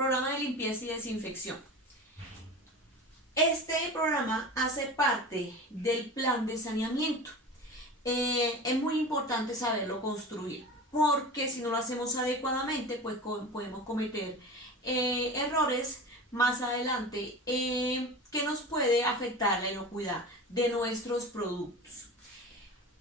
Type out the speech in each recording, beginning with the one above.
Programa de limpieza y desinfección. Este programa hace parte del plan de saneamiento. Es muy importante saberlo construir, porque si no lo hacemos adecuadamente, pues podemos cometer errores más adelante que nos puede afectar la inocuidad de nuestros productos.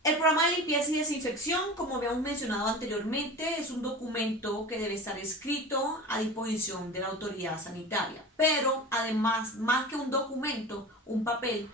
El programa de limpieza y desinfección, como habíamos mencionado anteriormente, es un documento que debe estar escrito a disposición de la autoridad sanitaria. Pero además, más que un documento, un papel,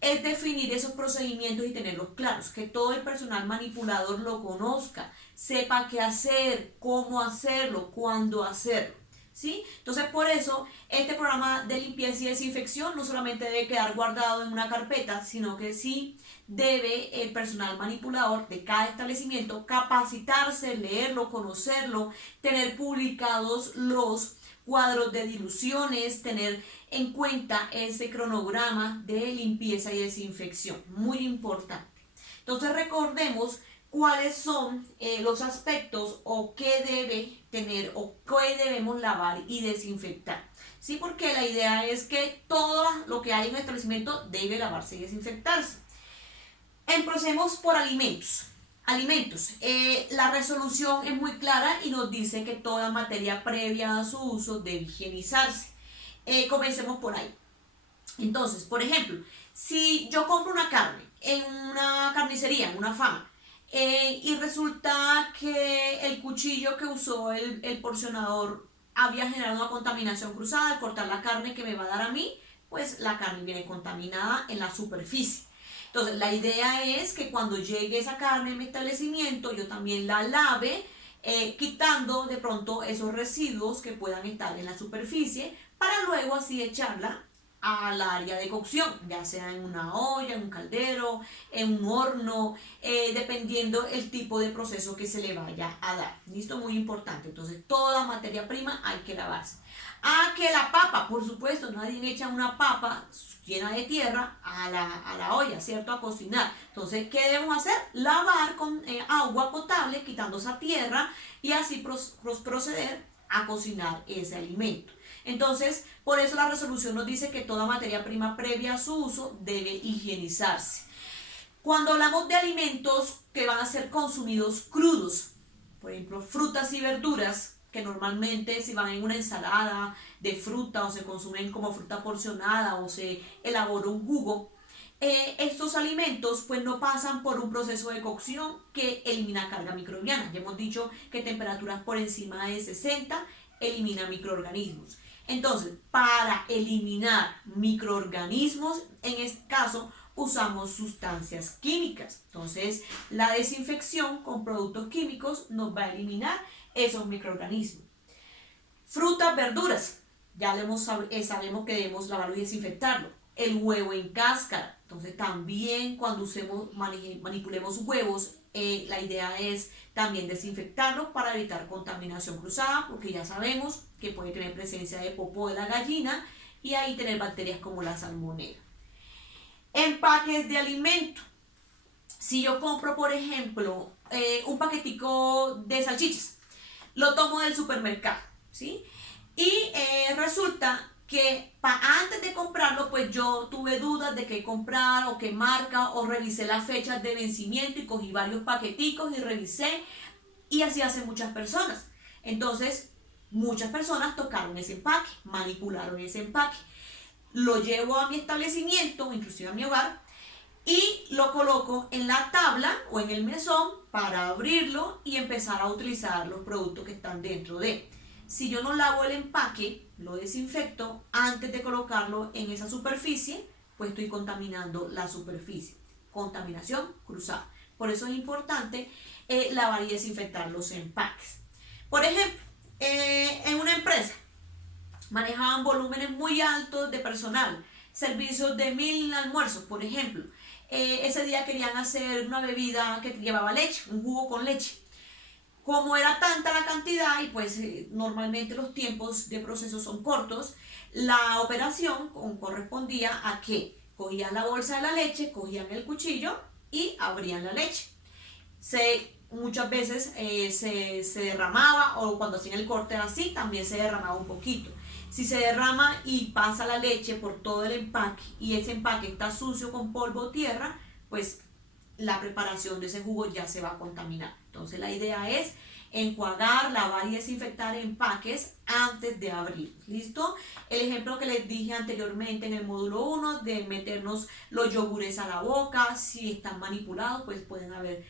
es definir esos procedimientos y tenerlos claros, que todo el personal manipulador lo conozca, sepa qué hacer, cómo hacerlo, cuándo hacerlo. ¿Sí? Entonces, por eso, este programa de limpieza y desinfección no solamente debe quedar guardado en una carpeta, sino que sí debe el personal manipulador de cada establecimiento capacitarse, leerlo, conocerlo, tener publicados los cuadros de diluciones, tener en cuenta ese cronograma de limpieza y desinfección, muy importante. Entonces recordemos cuáles son los aspectos o qué debe tener o qué debemos lavar y desinfectar. Sí, porque la idea es que todo lo que hay en el establecimiento debe lavarse y desinfectarse. Empecemos por alimentos. La resolución es muy clara y nos dice que toda materia previa a su uso debe higienizarse. Comencemos por ahí. Entonces, por ejemplo, si yo compro una carne en una carnicería, en una fama, y resulta que el cuchillo que usó el porcionador había generado una contaminación cruzada al cortar la carne que me va a dar a mí, pues la carne viene contaminada en la superficie. Entonces, la idea es que cuando llegue esa carne en mi establecimiento, yo también la lave, quitando de pronto esos residuos que puedan estar en la superficie, para luego así echarla al área de cocción, ya sea en una olla, en un caldero, en un horno, dependiendo el tipo de proceso que se le vaya a dar. ¿Listo? Muy importante. Entonces, toda materia prima hay que lavarse. Que la papa, por supuesto, nadie echa una papa llena de tierra a la olla, ¿cierto? A cocinar. Entonces, ¿qué debemos hacer? Lavar con agua potable, quitando esa tierra y así proceder a cocinar ese alimento. Entonces, por eso la resolución nos dice que toda materia prima previa a su uso debe higienizarse. Cuando hablamos de alimentos que van a ser consumidos crudos, por ejemplo, frutas y verduras, que normalmente si van en una ensalada de fruta o se consumen como fruta porcionada o se elabora un jugo, estos alimentos pues no pasan por un proceso de cocción que elimina carga microbiana. Ya hemos dicho que temperaturas por encima de 60 elimina microorganismos. Entonces, para eliminar microorganismos, en este caso, usamos sustancias químicas. Entonces, la desinfección con productos químicos nos va a eliminar esos microorganismos. Frutas, verduras, ya sabemos que debemos lavarlo y desinfectarlo. El huevo en cáscara, entonces también cuando manipulemos huevos, la idea es también desinfectarlos para evitar contaminación cruzada, porque ya sabemos que puede tener presencia de popó de la gallina y ahí tener bacterias como la salmonela. Empaques de alimento. Si yo compro, por ejemplo, un paquetico de salchichas, lo tomo del supermercado, ¿sí? Y resulta que antes de comprarlo, pues yo tuve dudas de qué comprar o qué marca, o revisé las fechas de vencimiento y cogí varios paqueticos y revisé, y así hacen muchas personas. Entonces, muchas personas tocaron ese empaque, manipularon ese empaque. Lo llevo a mi establecimiento, inclusive a mi hogar, y lo coloco en la tabla o en el mesón para abrirlo y empezar a utilizar los productos que están dentro de. Si yo no lavo el empaque, lo desinfecto antes de colocarlo en esa superficie, pues estoy contaminando la superficie. Contaminación cruzada. Por eso es importante lavar y desinfectar los empaques. Por ejemplo, en una empresa manejaban volúmenes muy altos de personal, servicios de 1000 almuerzos, por ejemplo. Ese día querían hacer una bebida que llevaba leche, un jugo con leche. Como era tanta la cantidad y pues normalmente los tiempos de proceso son cortos, la operación correspondía a que cogían la bolsa de la leche, cogían el cuchillo y abrían la leche. Se muchas veces se derramaba, o cuando hacían el corte así, también se derramaba un poquito. Si se derrama y pasa la leche por todo el empaque y ese empaque está sucio con polvo o tierra, pues la preparación de ese jugo ya se va a contaminar. Entonces la idea es enjuagar, lavar y desinfectar empaques antes de abrir. ¿Listo? El ejemplo que les dije anteriormente en el módulo 1 de meternos los yogures a la boca, si están manipulados, pues pueden haber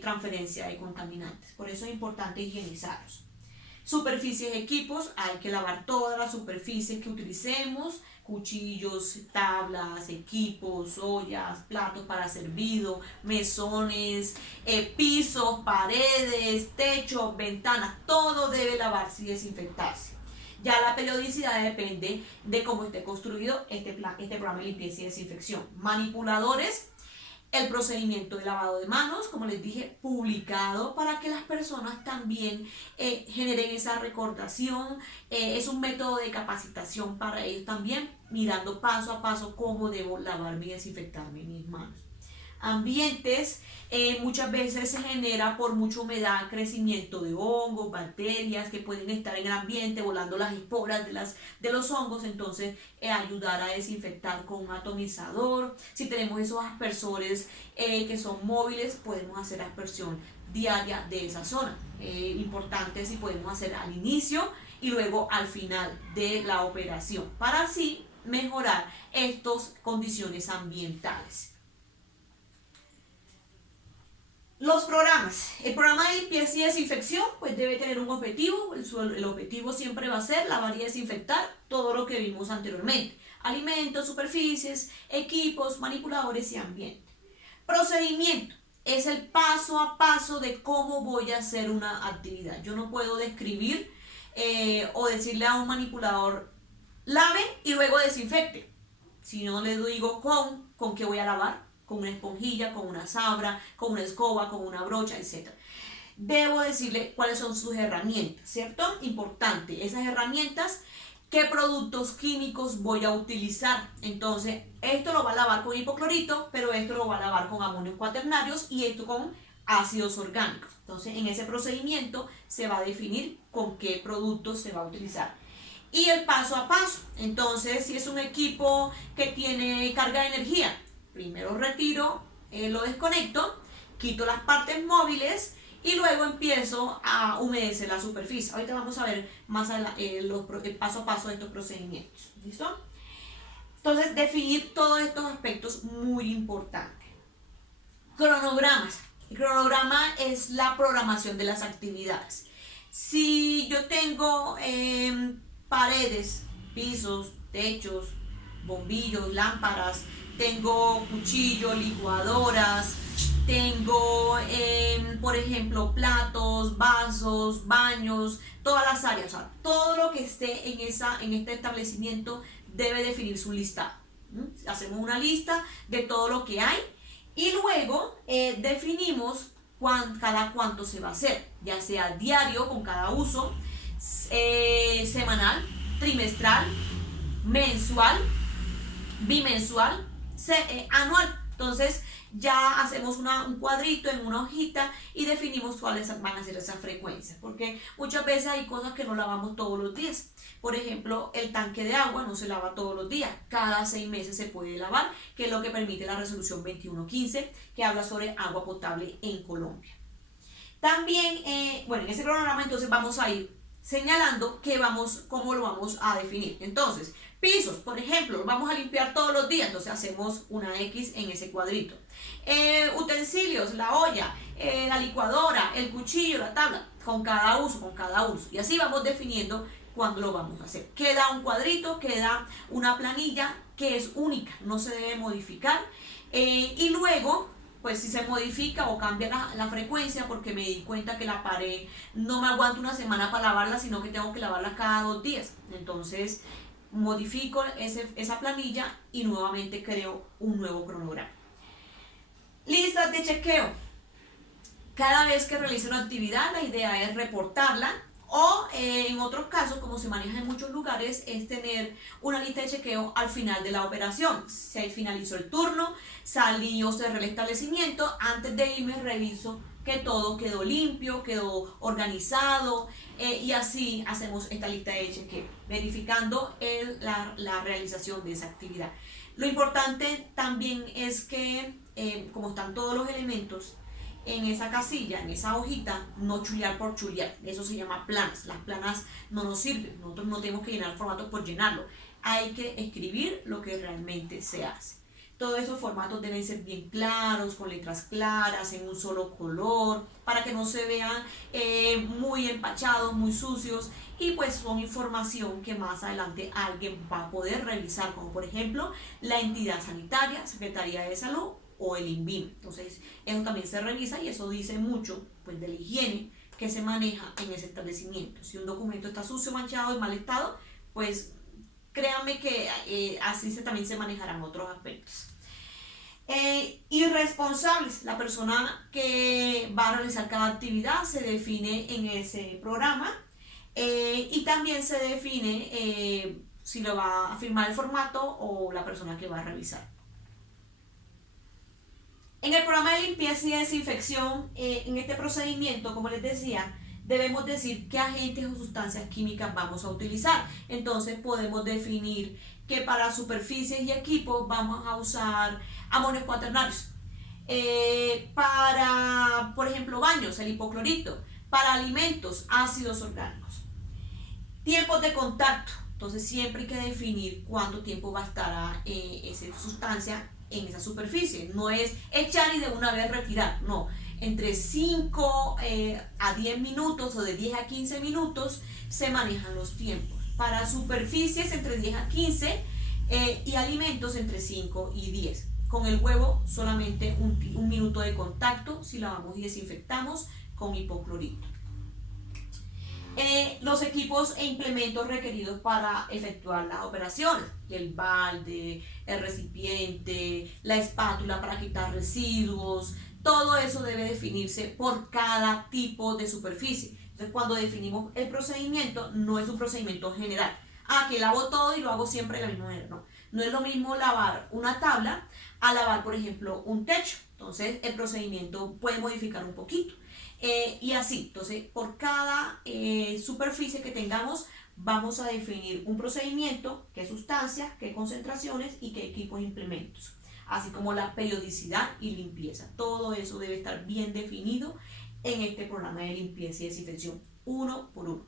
transferencia de contaminantes. Por eso es importante higienizarlos. Superficies, equipos, hay que lavar todas las superficies que utilicemos, cuchillos, tablas, equipos, ollas, platos para servido, mesones, pisos, paredes, techos, ventanas, todo debe lavarse y desinfectarse. Ya la periodicidad depende de cómo esté construido este programa de limpieza y desinfección. Manipuladores, el procedimiento de lavado de manos, como les dije, publicado para que las personas también generen esa recordación. Es un método de capacitación para ellos también, mirando paso a paso cómo debo lavarme y desinfectarme mis manos. Ambientes, muchas veces se genera por mucha humedad crecimiento de hongos, bacterias que pueden estar en el ambiente volando las esporas de los hongos, entonces ayudar a desinfectar con un atomizador. Si tenemos esos aspersores que son móviles, podemos hacer aspersión diaria de esa zona. Importante si podemos hacer al inicio y luego al final de la operación para así mejorar estas condiciones ambientales. Los programas. El programa de limpieza y desinfección pues debe tener un objetivo. El objetivo siempre va a ser lavar y desinfectar todo lo que vimos anteriormente. Alimentos, superficies, equipos, manipuladores y ambiente. Procedimiento. Es el paso a paso de cómo voy a hacer una actividad. Yo no puedo describir o decirle a un manipulador lave y luego desinfecte. Si no le digo con qué voy a lavar, con una esponjilla, con una sabra, con una escoba, con una brocha, etc. Debo decirle cuáles son sus herramientas, ¿cierto? Importante, esas herramientas, qué productos químicos voy a utilizar. Entonces, esto lo va a lavar con hipoclorito, pero esto lo va a lavar con amonios cuaternarios y esto con ácidos orgánicos. Entonces, en ese procedimiento se va a definir con qué productos se va a utilizar. Y el paso a paso. Entonces, si es un equipo que tiene carga de energía, primero retiro, lo desconecto, quito las partes móviles y luego empiezo a humedecer la superficie. Ahorita vamos a ver más el paso a paso de estos procedimientos. ¿Listo? Entonces, definir todos estos aspectos muy importantes. Cronogramas. El cronograma es la programación de las actividades. Si yo tengo paredes, pisos, techos, bombillos, lámparas, tengo cuchillos, licuadoras, tengo, por ejemplo, platos, vasos, baños, todas las áreas, o sea, todo lo que esté en este establecimiento debe definir su listado. Hacemos una lista de todo lo que hay y luego definimos cada cuánto se va a hacer, ya sea diario con cada uso, semanal, trimestral, mensual, bimensual, anual. Entonces ya hacemos un cuadrito en una hojita y definimos cuáles van a ser esas frecuencias, porque muchas veces hay cosas que no lavamos todos los días. Por ejemplo, el tanque de agua no se lava todos los días, cada 6 meses se puede lavar, que es lo que permite la resolución 2115, que habla sobre agua potable en Colombia. También, bueno, en ese cronograma entonces vamos a ir señalando cómo lo vamos a definir. Entonces, pisos, por ejemplo, vamos a limpiar todos los días, entonces hacemos una X en ese cuadrito. Utensilios, la olla, la licuadora, el cuchillo, la tabla, con cada uso. Y así vamos definiendo cuándo lo vamos a hacer. Queda un cuadrito, queda una planilla que es única, no se debe modificar. Y luego, pues si se modifica o cambia la frecuencia porque me di cuenta que la pared no me aguanta una semana para lavarla, sino que tengo que lavarla cada 2 días. Entonces modifico esa planilla y nuevamente creo un nuevo cronograma. Listas de chequeo. Cada vez que realice una actividad, la idea es reportarla. O en otros casos, como se maneja en muchos lugares, es tener una lista de chequeo al final de la operación. Se finalizó el turno, salí o cerré el establecimiento, antes de irme reviso que todo quedó limpio, quedó organizado, y así hacemos esta lista de chequeo, verificando la realización de esa actividad. Lo importante también es que, como están todos los elementos en esa casilla, en esa hojita, no chulear por chulear. Eso se llama planas. Las planas no nos sirven. Nosotros no tenemos que llenar formatos por llenarlo. Hay que escribir lo que realmente se hace. Todos esos formatos deben ser bien claros, con letras claras, en un solo color, para que no se vean muy empachados, muy sucios, y pues son información que más adelante alguien va a poder revisar, como por ejemplo la entidad sanitaria, Secretaría de Salud o el INVIMA. Entonces eso también se revisa y eso dice mucho pues de la higiene que se maneja en ese establecimiento. Si un documento está sucio, manchado y mal estado, pues créanme que así también se manejarán otros aspectos. Irresponsables, la persona que va a realizar cada actividad se define en ese programa, y también se define si lo va a firmar el formato o la persona que va a revisar. En el programa de limpieza y desinfección, en este procedimiento, como les decía, debemos decir qué agentes o sustancias químicas vamos a utilizar. Entonces podemos definir que para superficies y equipos vamos a usar amonios cuaternarios. Para, por ejemplo, baños, el hipoclorito. Para alimentos, ácidos orgánicos. Tiempos de contacto. Entonces siempre hay que definir cuánto tiempo va a estar esa sustancia en esa superficie. No es echar y de una vez retirar, no. Entre 5 a 10 minutos o de 10 a 15 minutos se manejan los tiempos. Para superficies entre 10 a 15 y alimentos entre 5 y 10. Con el huevo solamente un minuto de contacto si lavamos y desinfectamos con hipoclorito. Los equipos e implementos requeridos para efectuar las operaciones, el balde, el recipiente, la espátula para quitar residuos, todo eso debe definirse por cada tipo de superficie. Entonces cuando definimos el procedimiento, no es un procedimiento general. Que lavo todo y lo hago siempre de la misma manera. No es lo mismo lavar una tabla a lavar, por ejemplo, un techo. Entonces el procedimiento puede modificar un poquito. Y así, entonces por cada superficie que tengamos vamos a definir un procedimiento, qué sustancias, qué concentraciones y qué equipos e implementos, así como la periodicidad y limpieza. Todo eso debe estar bien definido en este programa de limpieza y desinfección, uno por uno.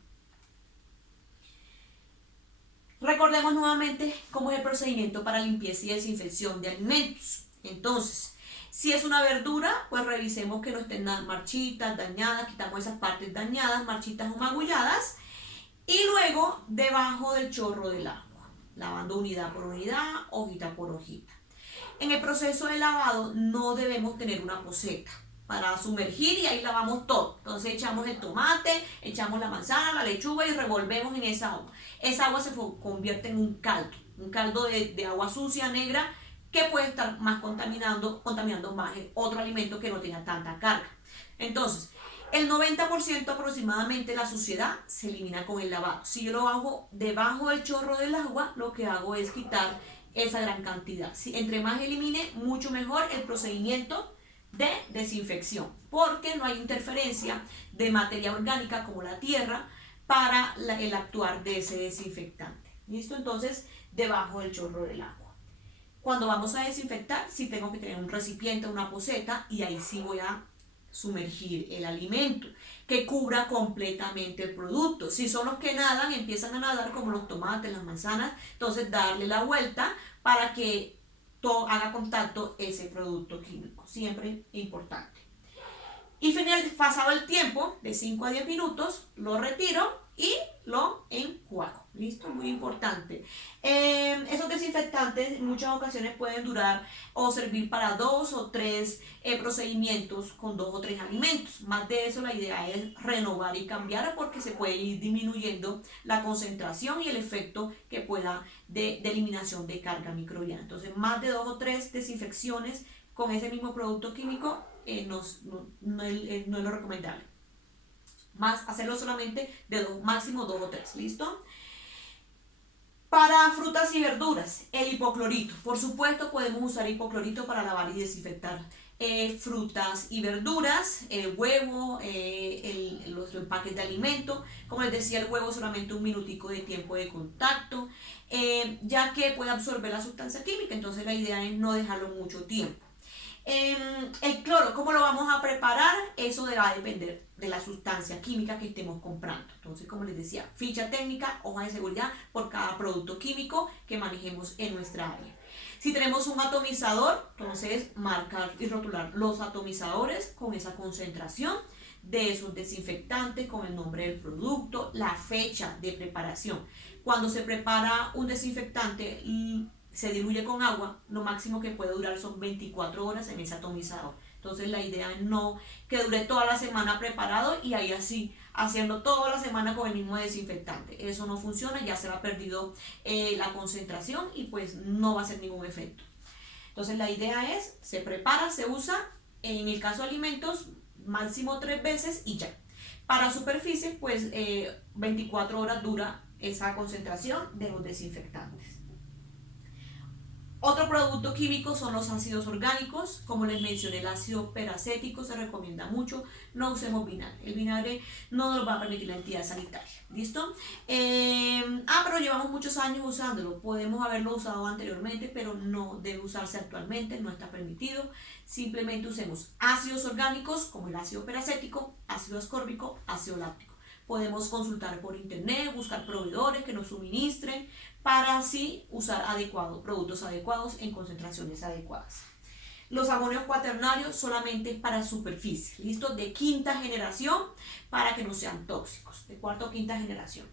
Recordemos nuevamente cómo es el procedimiento para limpieza y desinfección de alimentos. Entonces, si es una verdura, pues revisemos que no estén marchitas, dañadas, quitamos esas partes dañadas, marchitas o magulladas, y luego debajo del chorro del agua, lavando unidad por unidad, hojita por hojita. En el proceso de lavado no debemos tener una poceta para sumergir y ahí lavamos todo. Entonces echamos el tomate, echamos la manzana, la lechuga y revolvemos en esa agua. Esa agua se convierte en un caldo de agua sucia, negra, que puede estar más contaminando más otro alimento que no tenga tanta carga. Entonces, el 90% aproximadamente de la suciedad se elimina con el lavado. Si yo lo hago debajo del chorro del agua, lo que hago es quitar esa gran cantidad. Entre más elimine, mucho mejor el procedimiento de desinfección, porque no hay interferencia de materia orgánica como la tierra para el actuar de ese desinfectante. ¿Listo? Entonces, debajo del chorro del agua. Cuando vamos a desinfectar, sí tengo que tener un recipiente, una poceta, y ahí sí voy a sumergir el alimento que cubra completamente el producto. Si son los que nadan, empiezan a nadar como los tomates, las manzanas, entonces darle la vuelta para que todo haga contacto ese producto químico, siempre importante. Y pasado el tiempo, de 5 a 10 minutos, lo retiro y lo enjuago. ¿Listo? Muy importante. Esos desinfectantes en muchas ocasiones pueden durar o servir para 2 o 3 procedimientos con 2 o 3 alimentos. Más de eso, la idea es renovar y cambiar porque se puede ir disminuyendo la concentración y el efecto que pueda de eliminación de carga microbiana. Entonces, más de 2 o 3 desinfecciones con ese mismo producto químico no es lo recomendable. Más hacerlo solamente de máximo 2 o 3. ¿Listo? Para frutas y verduras, el hipoclorito. Por supuesto, podemos usar hipoclorito para lavar y desinfectar frutas y verduras, el huevo, los empaques de alimento. Como les decía, el huevo solamente un minutico de tiempo de contacto, ya que puede absorber la sustancia química, entonces la idea es no dejarlo mucho tiempo. El cloro, ¿cómo lo vamos a preparar? Eso va a depender de la sustancia química que estemos comprando. Entonces, como les decía, ficha técnica, hoja de seguridad por cada producto químico que manejemos en nuestra área. Si tenemos un atomizador, entonces marcar y rotular los atomizadores con esa concentración de esos desinfectantes, con el nombre del producto, la fecha de preparación. Cuando se prepara un desinfectante, se diluye con agua, lo máximo que puede durar son 24 horas en ese atomizador. Entonces la idea es no que dure toda la semana preparado y ahí así haciendo toda la semana con el mismo desinfectante. Eso no funciona, ya se ha perdido la concentración y pues no va a hacer ningún efecto. Entonces la idea es, se prepara, se usa, en el caso de alimentos, máximo 3 veces y ya. Para superficies, pues 24 horas dura esa concentración de los desinfectantes. Otro producto químico son los ácidos orgánicos. Como les mencioné, el ácido peracético se recomienda mucho. No usemos vinagre. El vinagre no nos va a permitir la entidad sanitaria. ¿Listo? Pero llevamos muchos años usándolo. Podemos haberlo usado anteriormente, pero no debe usarse actualmente. No está permitido. Simplemente usemos ácidos orgánicos como el ácido peracético, ácido ascórbico, ácido láctico. Podemos consultar por internet, buscar proveedores que nos suministren para así usar productos adecuados en concentraciones adecuadas. Los amonios cuaternarios solamente para superficie, ¿listo? De quinta generación para que no sean tóxicos, de cuarta o quinta generación.